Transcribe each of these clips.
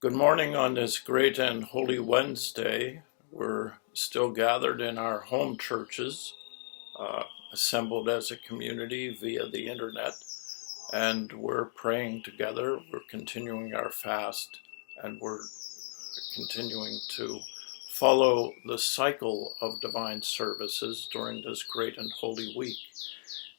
Good morning on this great and holy Wednesday. We're still gathered in our home churches, uh, assembled as a community via the internet, and we're praying together. We're continuing our fast, and we're continuing to follow the cycle of divine services during this great and holy week.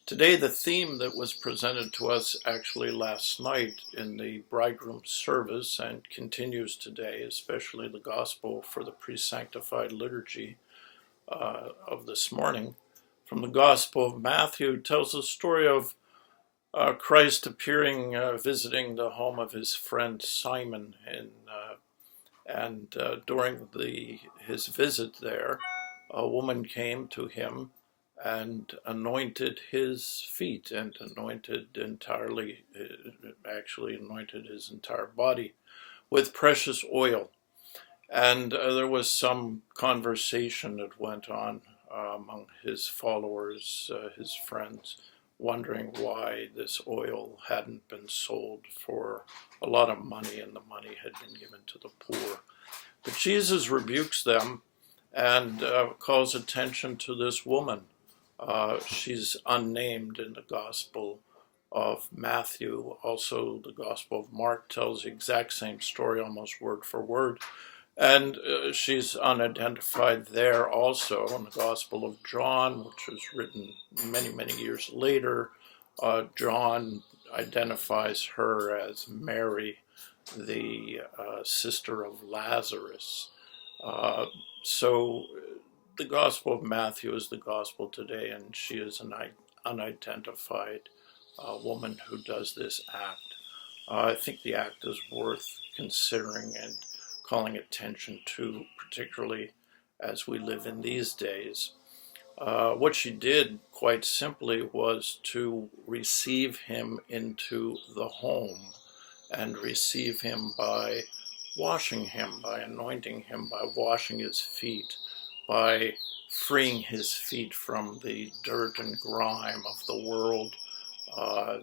Today, the theme that was presented to us actually last night in the bridegroom service and continues today, especially the gospel for the pre-sanctified liturgy of this morning, from the Gospel of Matthew, tells the story of Christ appearing, visiting the home of his friend Simon, and during his visit there, a woman came to him and anointed his feet and actually anointed his entire body with precious oil. And there was some conversation that went on among his followers, his friends, wondering why this oil hadn't been sold for a lot of money and the money had been given to the poor. But Jesus rebukes them and calls attention to this woman. She's unnamed in the Gospel of Matthew. Also, the Gospel of Mark tells the exact same story, almost word for word. And she's unidentified there also. In the Gospel of John, which was written many, many years later, John identifies her as Mary, the sister of Lazarus. Uh, so the Gospel of Matthew is the Gospel today, and she is an unidentified woman who does this act. I think the act is worth considering and calling attention to, particularly as we live in these days. What she did, quite simply, was to receive him into the home and receive him by washing him, by anointing him, by washing his feet, by freeing his feet from the dirt and grime of the world. Uh,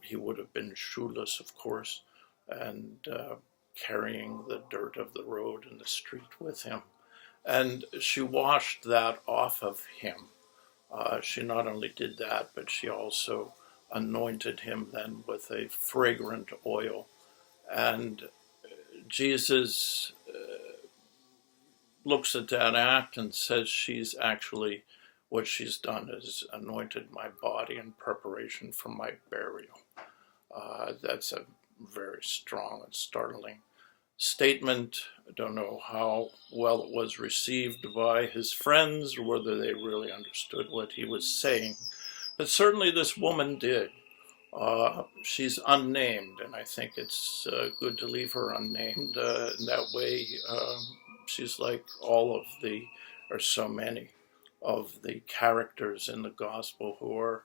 he would have been shoeless, of course, and carrying the dirt of the road and the street with him. And she washed that off of him. She not only did that, but she also anointed him then with a fragrant oil. And Jesus looks at that act and says what she's done is anointed my body in preparation for my burial. That's a very strong and startling statement. I don't know how well it was received by his friends or whether they really understood what he was saying, but certainly this woman did. She's unnamed, and I think it's good to leave her unnamed. In that way, she's like or so many of the characters in the gospel who are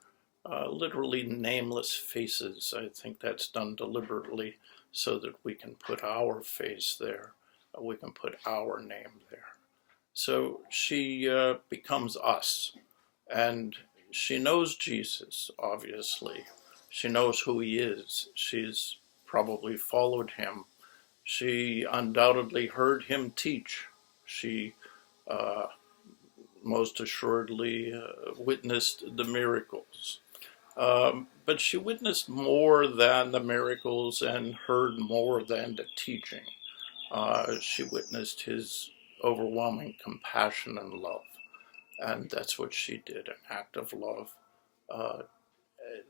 literally nameless faces. I think that's done deliberately so that we can put our face there, we can put our name there. So she becomes us, and she knows Jesus, obviously. She knows who he is. She's probably followed him. She undoubtedly heard him teach. She uh, most assuredly witnessed the miracles. But she witnessed more than the miracles and heard more than the teaching. She witnessed his overwhelming compassion and love. And that's what she did, an act of love. Uh,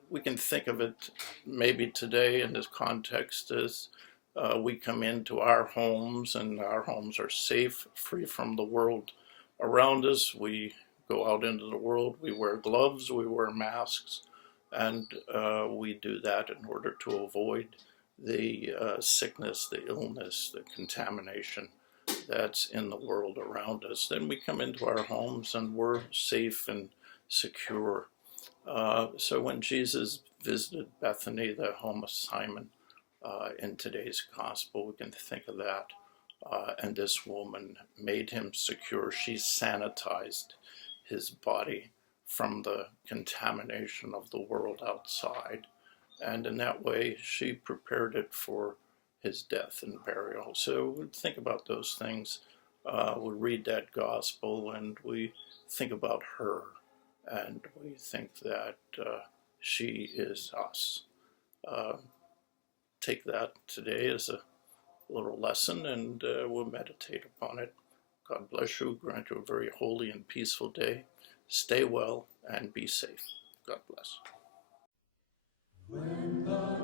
we can think of it maybe today in this context as we come into our homes and our homes are safe, free from the world around us. We go out into the world, we wear gloves, we wear masks, and we do that in order to avoid the sickness, the illness, the contamination that's in the world around us. Then we come into our homes and we're safe and secure. So when Jesus visited Bethany, the home of Simon, in today's gospel, we can think of that. And this woman made him secure. She sanitized his body from the contamination of the world outside. And in that way, she prepared it for his death and burial. So we think about those things. We read that gospel and we think about her, and we think that she is us. Take that today as a little lesson, and we'll meditate upon it. God bless you. Grant you a very holy and peaceful day. Stay well and be safe. God bless. When the